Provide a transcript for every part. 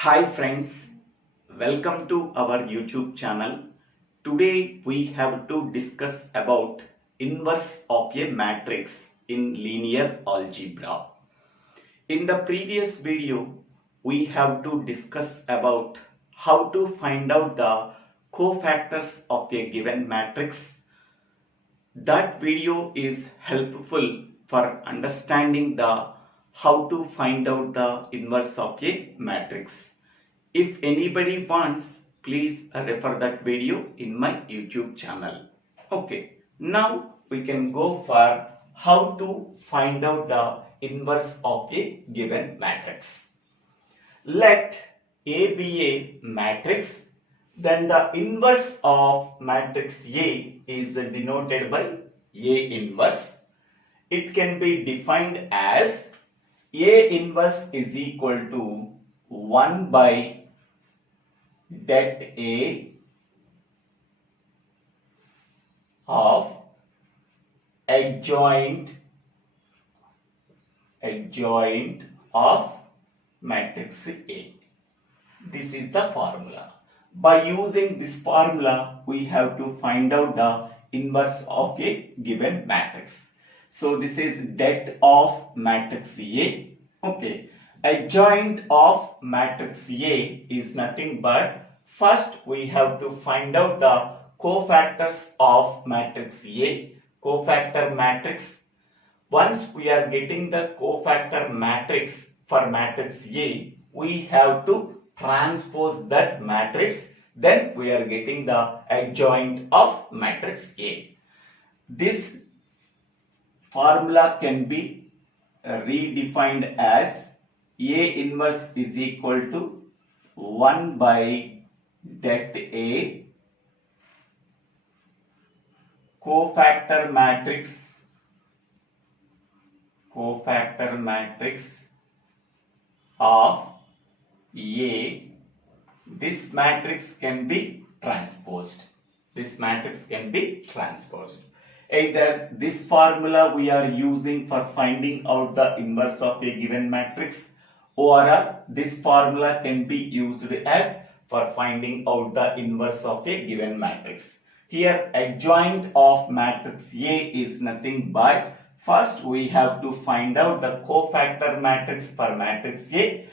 Hi friends, welcome to our YouTube channel. Today we have to discuss about inverse of a matrix in linear algebra. In the previous video, we have to discuss about how to find out the cofactors of a given matrix. That video is helpful for understanding the how to find out the inverse of a matrix. If anybody wants, please refer that video in my YouTube channel. Okay, now we can go for how to find out the inverse of a given matrix. Let A be a matrix, then the inverse of matrix A is denoted by A inverse. It can be defined as A inverse is equal to 1 by det A of adjoint of matrix A. This is the formula. By using this formula, we have to find out the inverse of a given matrix. So this is det of matrix A. Okay. Adjoint of matrix A is nothing but first we have to find out the cofactors of matrix A, cofactor matrix. Once we are getting the cofactor matrix for matrix A, we have to transpose that matrix, then we are getting the adjoint of matrix A. This formula can be redefined as A inverse is equal to 1 by det A cofactor matrix of A. This matrix can be transposed. Either this formula we are using for finding out the inverse of a given matrix, or this formula can be used as for finding out the inverse of a given matrix. Here adjoint of matrix A is nothing but first we have to find out the cofactor matrix for matrix A.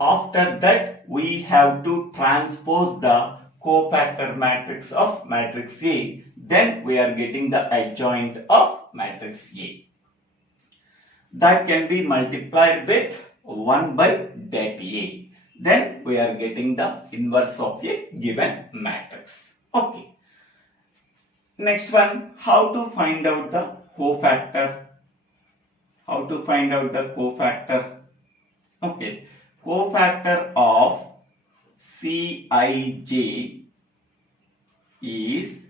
After that we have to transpose the cofactor matrix of matrix A. Then we are getting the adjoint of matrix A. That can be multiplied with 1 by det A. Then we are getting the inverse of a given matrix. Okay. Next one, how to find out the cofactor. Okay. Cofactor of Cij is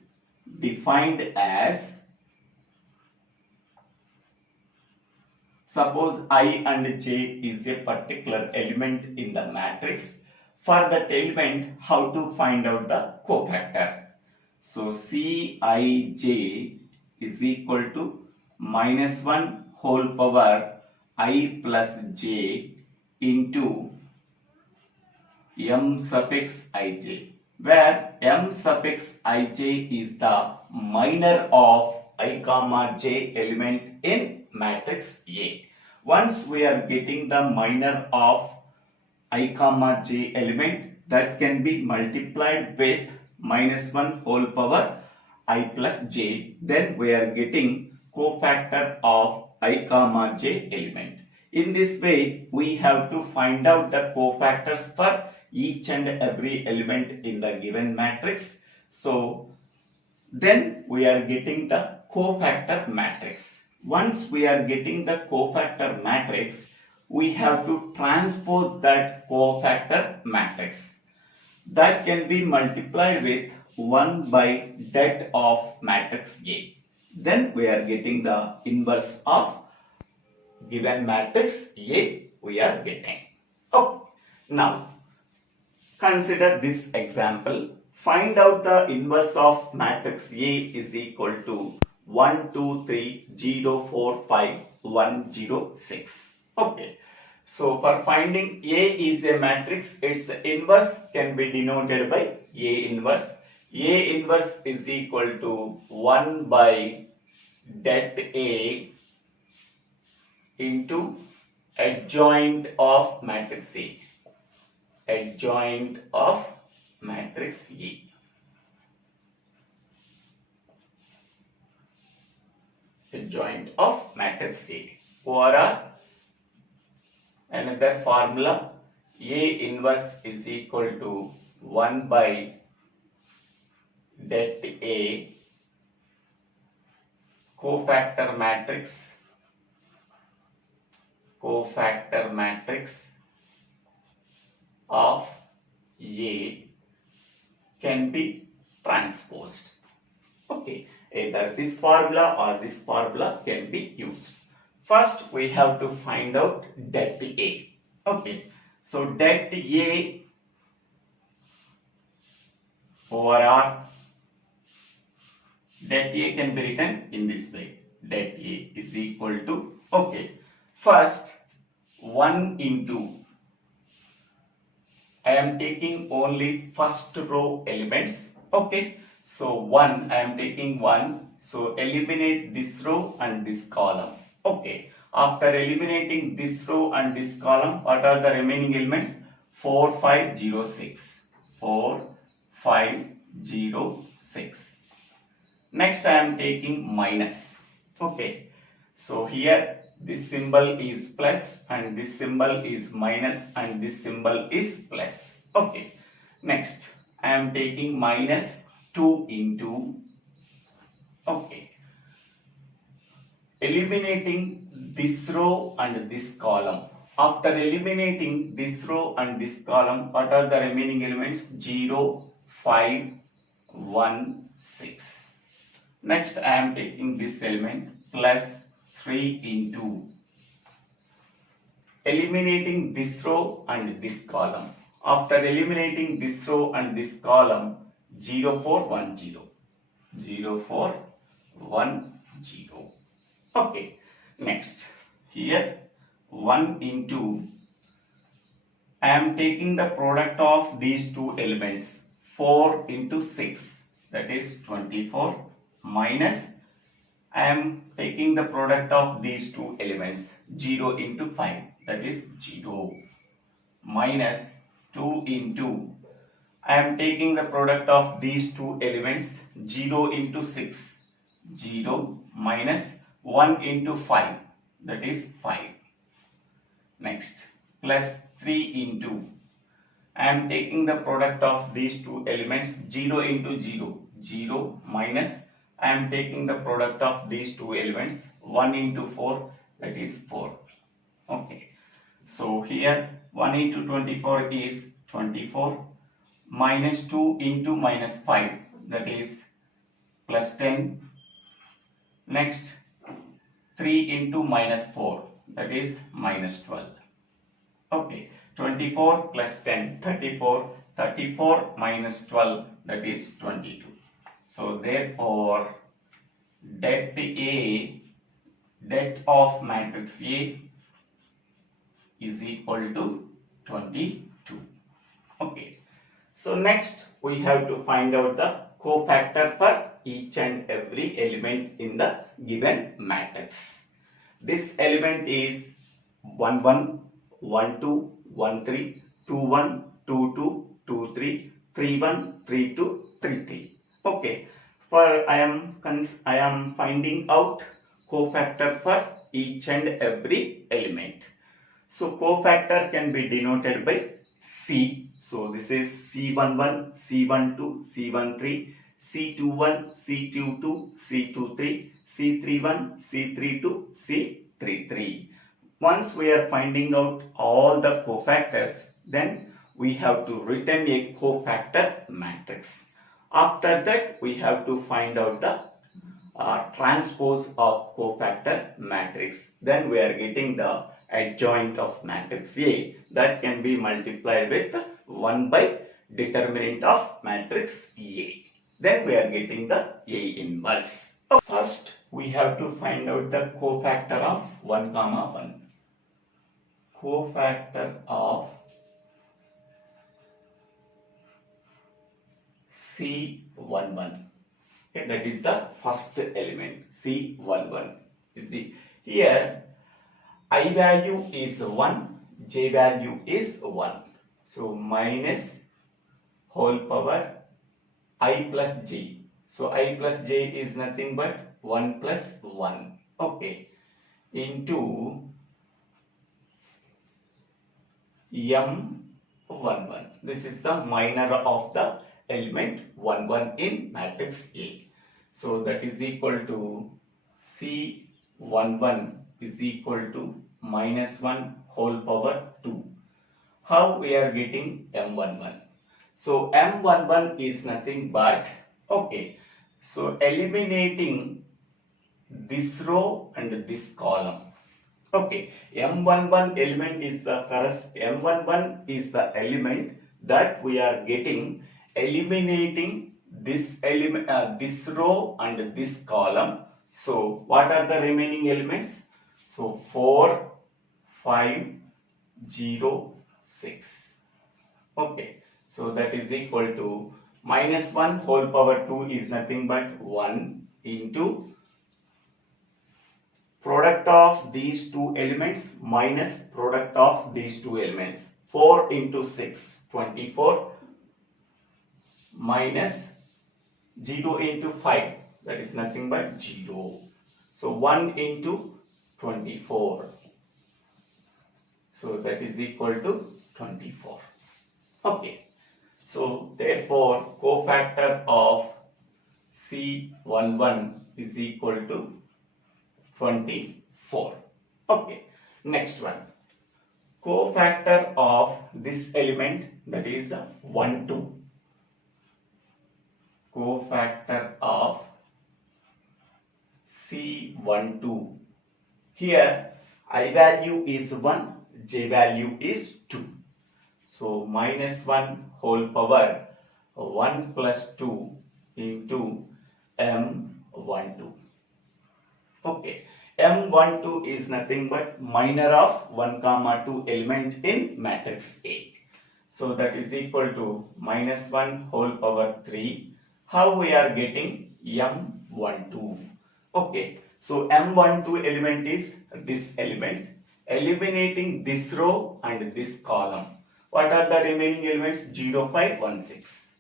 defined as, suppose I and j is a particular element in the matrix. For that element, how to find out the cofactor? So Cij is equal to -1 whole power I plus j into m suffix ij, where m suffix ij is the minor of I comma j element in matrix A. Once we are getting the minor of I comma j element, that can be multiplied with -1 whole power I plus j, then we are getting cofactor of I comma j element. In this way, we have to find out the cofactors for each and every element in the given matrix. So then we are getting the cofactor matrix. Once we are getting the cofactor matrix, we have to transpose that cofactor matrix. That can be multiplied with 1 by det of matrix A. Then we are getting the inverse of given matrix A we are getting. Okay. Now consider this example. Find out the inverse of matrix A is equal to 1, 2, 3, 0, 4, 5, 1, 0, 6. Okay. So for finding A is a matrix, its inverse can be denoted by A inverse. A inverse is equal to 1 by det A into adjoint of matrix A. Adjoint of matrix A. Adjoint of matrix A. Or another formula, A inverse is equal to 1 by det A cofactor matrix of A can be transposed. Okay, either this formula or this formula can be used. First, we have to find out det A. Okay, so det A over R, det A can be written in this way. Det A is equal to, okay, first 1 into, I am taking only first row elements. Okay, so 1, I am taking 1, so eliminate this row and this column. Okay, after eliminating this row and this column, what are the remaining elements? 4, 5, 0, 6. 4, 5, 0, 6. Next I am taking minus. Okay, so here this symbol is plus and this symbol is minus and this symbol is plus. Okay, next I am taking minus 2 into, okay, eliminating this row and this column. After eliminating this row and this column, what are the remaining elements? 0, 5, 1, 6. Next I am taking this element plus 3 into, eliminating this row and this column. After eliminating this row and this column, 0, 4, 1, 0. 0, 4, 1, 0. Okay, next here 1 into, I am taking the product of these two elements, 4 into 6, that is 24, minus I am taking the product of these two elements, 0 into 5, that is 0, minus 2 into, I am taking the product of these two elements, 0 into 6, 0, minus 1 into 5, that is 5. Next, plus 3 into, I am taking the product of these two elements, 0 into 0, 0, minus I am taking the product of these two elements, 1 into 4, that is 4. Okay, so here 1 into 24 is 24, minus 2 into minus 5, that is plus 10. Next, 3 into minus 4, that is minus 12. Okay, 24 plus 10, 34, 34 minus 12, that is 22. So therefore, det of matrix A is equal to 22. Okay. So next we have to find out the cofactor for each and every element in the given matrix. This element is 1 1, 1 2, 1 3, 2 1, 2 2, 2 3, 3 1, 3 2, 3 3. Okay, for I am finding out cofactor for each and every element. So cofactor can be denoted by C. So this is C11, C12, C13, C21, C22, C23, C31, C32, C33. Once we are finding out all the cofactors, then we have to written a cofactor matrix. After that, we have to find out the transpose of cofactor matrix. Then we are getting the adjoint of matrix A that can be multiplied with 1 by determinant of matrix A. Then we are getting the A inverse. First, we have to find out the cofactor of 1, 1. cofactor of C11. Okay, that is the first element, C11. Here I value is 1, j value is 1. So minus whole power I plus j. So I plus j is nothing but 1 plus 1. Okay. Into M11. This is the minor of the element 11 in matrix A. So that is equal to C11 is equal to minus 1 whole power 2. How we are getting M11? So M11 is nothing but, okay, so eliminating this row and this column. Okay, M11 element is the M11 is the element that we are getting, eliminating this element, this row and this column. So what are the remaining elements? So 4, 5, 0, 6. Okay, so that is equal to minus 1 whole power 2 is nothing but 1 into product of these two elements minus product of these two elements. 4 into 6, 24, minus 0 into 5, that is nothing but 0. So 1 into 24. So that is equal to 24. Okay. So therefore cofactor of C11 is equal to 24. Okay. Next one. Cofactor of this element, that is 1, 2. Cofactor of C12. Here I value is 1, j value is 2. So minus 1 whole power 1 plus 2 into M12. Okay. M12 is nothing but minor of 1, 2 element in matrix A. So that is equal to minus 1 whole power 3. How we are getting M12? Okay. So M12 element is this element. Eliminating this row and this column. What are the remaining elements? 0, 5, 1, 6.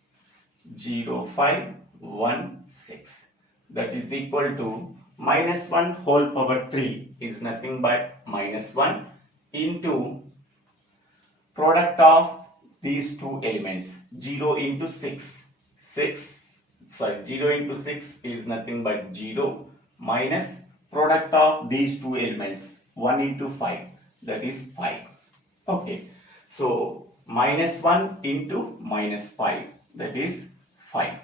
0, 5, 1, 6. That is equal to minus 1 whole power 3 is nothing but minus 1 into product of these two elements. 0 into 6. 0 into 6 is nothing but 0 minus product of these two elements. 1 into 5, that is 5. Okay. So minus 1 into minus 5, that is 5.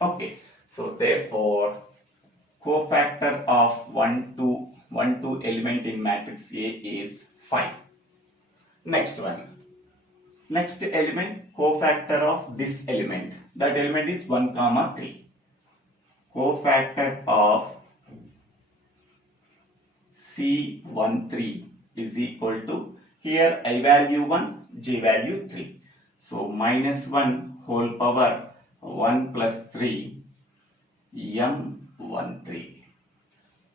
Okay. So therefore cofactor of 1, 2 element in matrix A is 5. Next one. Next element, cofactor of this element. That element is 1, 3. Cofactor of C13 is equal to, here I value 1, j value 3. So minus 1 whole power 1 plus 3 M13.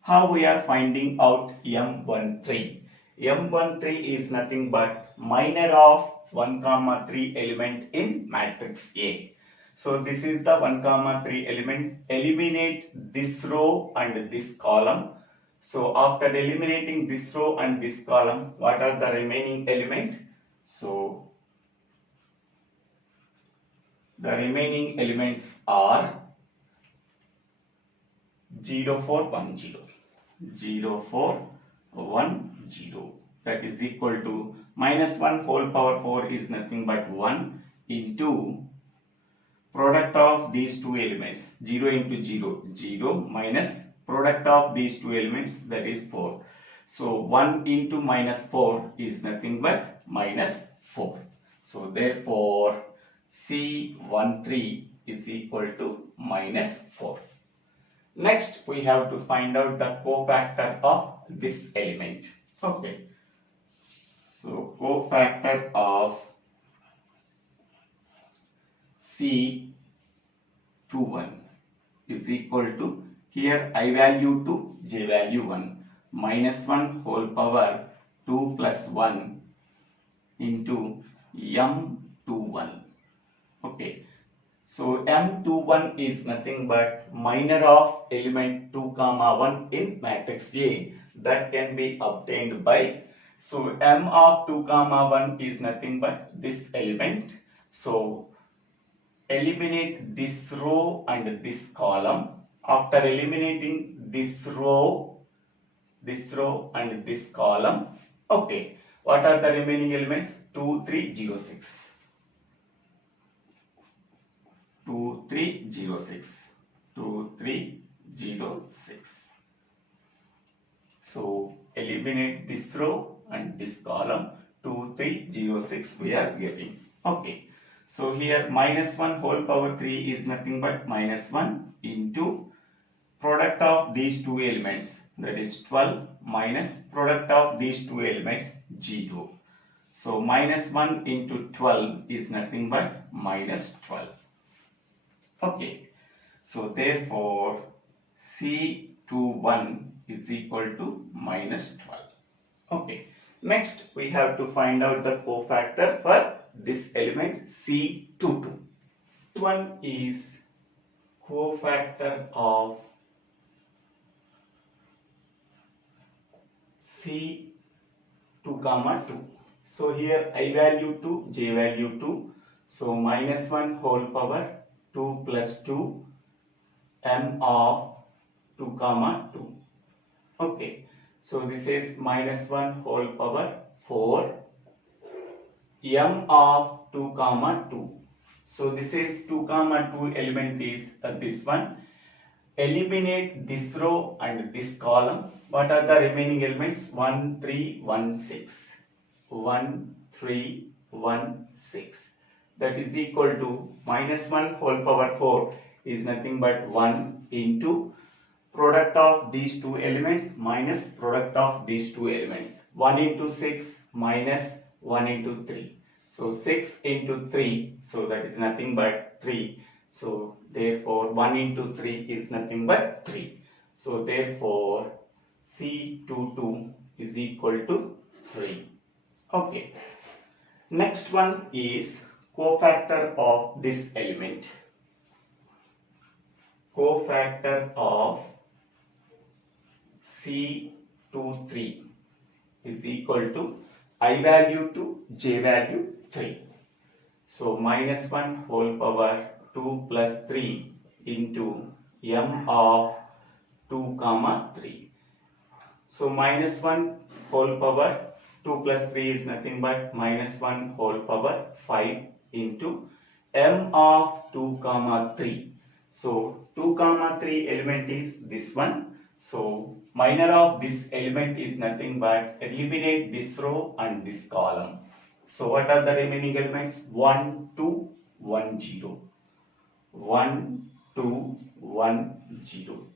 How we are finding out M13? M13 is nothing but minor of 1, 3 element in matrix A. So this is the 1, 3 element. Eliminate this row and this column. So after eliminating this row and this column, what are the remaining element? So the remaining elements are 0, 4, 1, 0. 0, 4, 1, 0. That is equal to minus 1 whole power 4 is nothing but 1 into product of these two elements. 0 into 0, 0 minus product of these two elements, that is 4. So 1 into minus 4 is nothing but minus 4. So therefore C13 is equal to minus 4. Next we have to find out the cofactor of this element. Okay. So cofactor of C21 is equal to, here I value 2, j value 1, minus 1 whole power 2 plus 1 into M21. Okay. So M21 is nothing but minor of element 2 comma 1 in matrix A, that can be obtained by, so M of 2 comma 1 is nothing but this element. So eliminate this row and this column. After eliminating this row and this column, okay, what are the remaining elements? 2, 3, 0, 6. 2, 3, 0, 6. 2, 3, 0, 6. So eliminate this row and this column. 2, 3, 0, 6 we are getting. Okay. So here minus 1 whole power 3 is nothing but minus 1 into product of these two elements, that is 12, minus product of these two elements 0. So minus 1 into 12 is nothing but minus 12. Okay. So therefore C21 is equal to minus 12. Okay. Next we have to find out the cofactor for this element C22. This one is cofactor of C2 comma 2. So here I value 2, j value 2. So minus 1 whole power 2 plus 2 m of 2 comma 2. Okay. So this is minus 1 whole power 4 m of 2 comma 2. So this is 2 comma 2 element is this one. Eliminate this row and this column. What are the remaining elements? 1, 3, 1, 6. 1, 3, 1, 6. That is equal to minus 1 whole power 4 is nothing but 1 into product of these two elements minus product of these two elements. 1 into 6 minus 1 into 3. So 6 into 3, so that is nothing but 3. So therefore 1 into 3 is nothing but 3. So therefore C22 is equal to 3. Okay. Next one is cofactor of this element. Cofactor of C23 is equal to I value 2, j value 3. So minus 1 whole power 2 plus 3 into m of 2 comma 3. So minus 1 whole power 2 plus 3 is nothing but minus 1 whole power 5 into m of 2 comma 3. So 2 comma 3 element is this one. So minor of this element is nothing but eliminate this row and this column. So what are the remaining elements? 1, 2, 1, 0. 1, 2, 1, 0.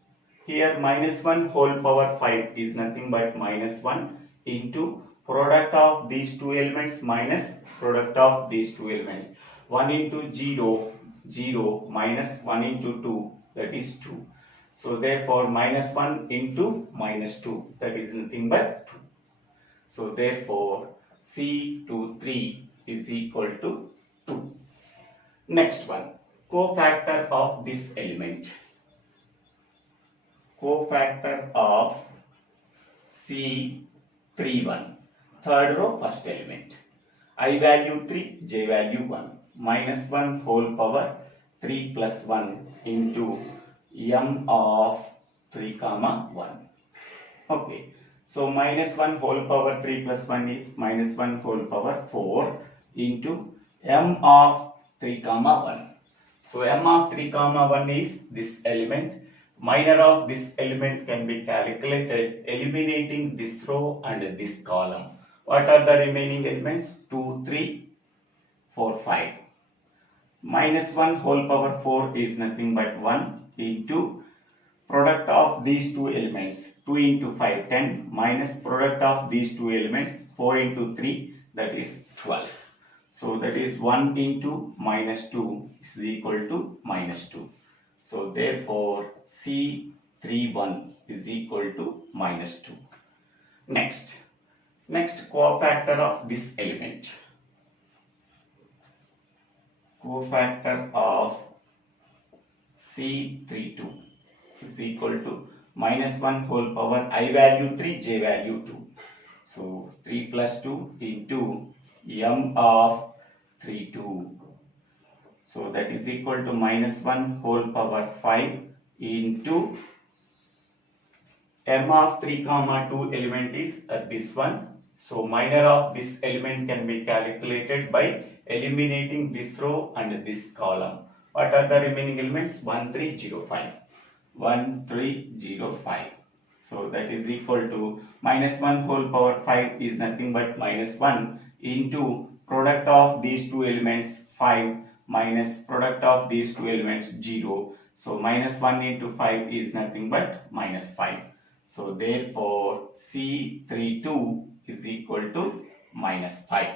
Here minus 1 whole power 5 is nothing but minus 1 into product of these two elements minus product of these two elements. 1 into 0, 0 minus 1 into 2, that is 2. So therefore minus 1 into minus 2, that is nothing but 2. So therefore C23 is equal to 2. Next one, cofactor of this element. Cofactor of C31, third row, first element. I value 3, j value 1. Minus 1 whole power 3 plus 1 into m of 3 comma 1. Okay. So minus 1 whole power 3 plus 1 is minus 1 whole power 4 into m of 3 comma 1. So m of 3 comma 1 is this element. Minor of this element can be calculated eliminating this row and this column. What are the remaining elements? 2, 3, 4, 5. Minus 1 whole power 4 is nothing but 1 into product of these two elements. 2 into 5, 10 minus product of these two elements. 4 into 3, that is 12. So that is 1 into minus 2 is equal to minus 2. So therefore C31 is equal to minus 2. Next cofactor of this element. Cofactor of C32 is equal to minus 1 whole power I value 3, j value 2. So 3 plus 2 into m of 32. So that is equal to minus 1 whole power 5 into m of 3 comma 2 element is this one. So minor of this element can be calculated by eliminating this row and this column. What are the remaining elements? 1305. 1305. So that is equal to minus 1 whole power 5 is nothing but minus 1 into product of these two elements 5 minus product of these two elements 0. So minus 1 into 5 is nothing but minus 5. So therefore C32 is equal to minus 5.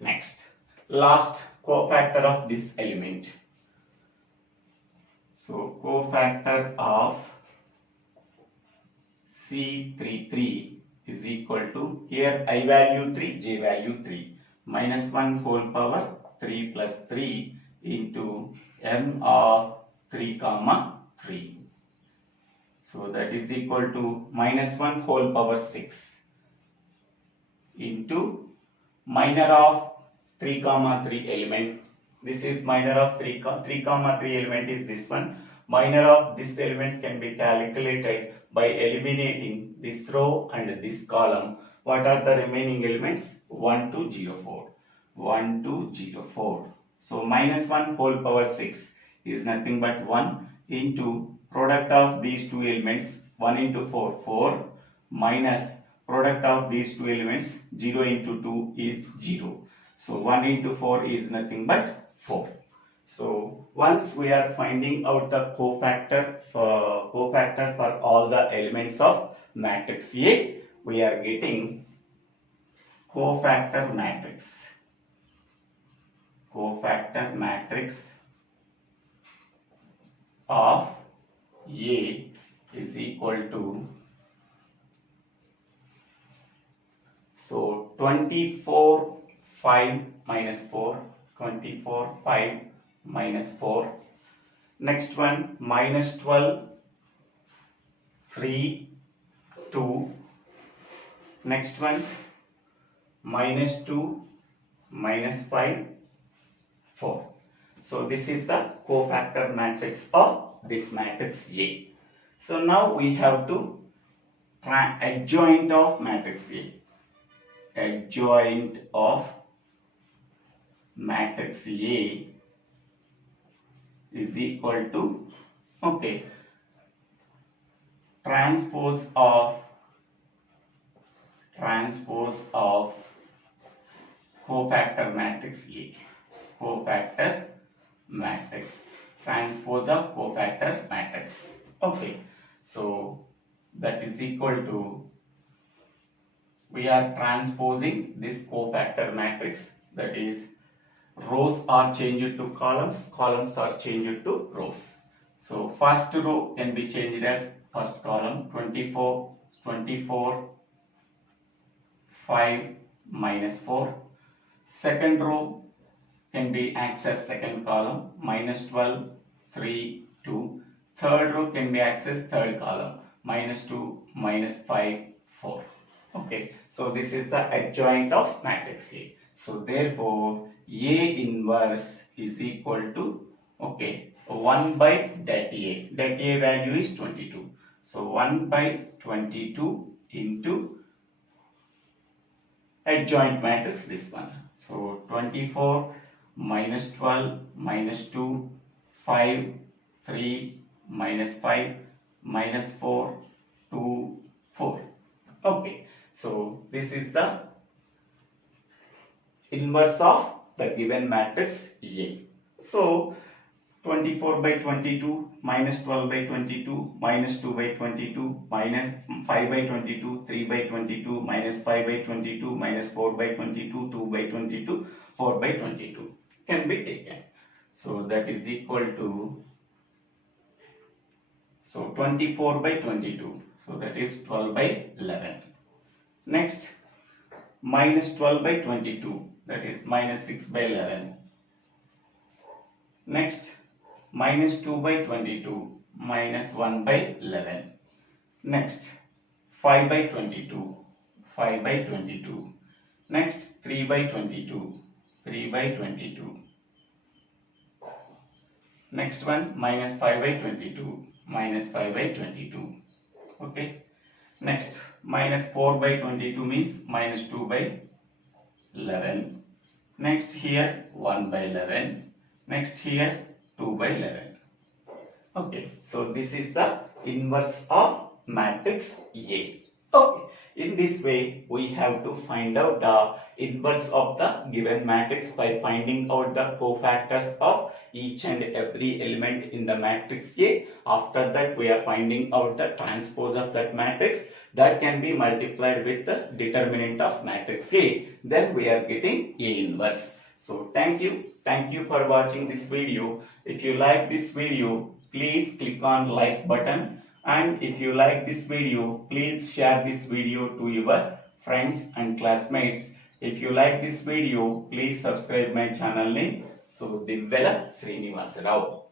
Next, last cofactor of this element. So cofactor of C33 is equal to, here I value 3, j value 3, minus 1 whole power 3 plus 3 into m of 3 comma 3. So that is equal to minus 1 whole power 6 into minor of 3 comma 3 element. This is minor of 3 comma 3 element is this one. Minor of this element can be calculated by eliminating this row and this column. What are the remaining elements? 1, 2, 0, 4. 1, 2, 0, 4. So minus 1 whole power 6 is nothing but 1 into product of these two elements 1 into 4, 4 minus product of these two elements 0 into 2 is 0. So 1 into 4 is nothing but 4. So once we are finding out the cofactor for all the elements of matrix A, we are getting cofactor matrix. Cofactor matrix of A is equal to, so 24 5 minus 4, 24 5 minus 4. Next one minus 12 3 2. Next one minus 2 minus 5 4. So this is the cofactor matrix of this matrix A. So now we have to adjoint of matrix A. Adjoint of matrix A is equal to, okay, transpose of cofactor matrix A. Cofactor matrix. Transpose of cofactor matrix. Okay. So that is equal to, we are transposing this cofactor matrix, that is rows are changed to columns, columns are changed to rows. So first row can be changed as first column 24 5 minus 4. Second row can be accessed second column minus 12 3 2. Third row can be accessed third column minus 2 minus 5 4. Okay, so this is the adjoint of matrix A. So therefore A inverse is equal to, okay, 1 by det A. Det A value is 22. So 1 by 22 into adjoint matrix, this one. So 24 minus 12 minus 2 5 3 minus 5 minus 4 2 4. Okay, so this is the inverse of the given matrix A. So 24 by 22 minus 12 by 22 minus 2 by 22 minus 5 by 22 3 by 22 minus 5 by 22 minus 4 by 22 2 by 22 4 by 22 can be taken. So that is equal to 24 by 22. So that is 12 by 11. Next, minus 12 by 22, that is minus 6 by 11. Next, minus 2 by 22, minus 1 by 11. Next, 5 by 22, 5 by 22. Next, 3 by 22, 3 by 22. Next one, minus 5 by 22, minus 5 by 22. Okay. Next, minus 4 by 22 means minus 2 by 11. Next here 1 by 11. Next here 2 by 11. Okay, so this is the inverse of matrix A. Okay, in this way we have to find out the inverse of the given matrix by finding out the cofactors of each and every element in the matrix A. After that we are finding out the transpose of that matrix that can be multiplied with the determinant of matrix A. Then we are getting A inverse. So thank you for watching this video. If you like this video, please click on like button, and if you like this video, please share this video to your friends and classmates. If you like this video, please subscribe my channel name. So Divvela Srinivasa Rao.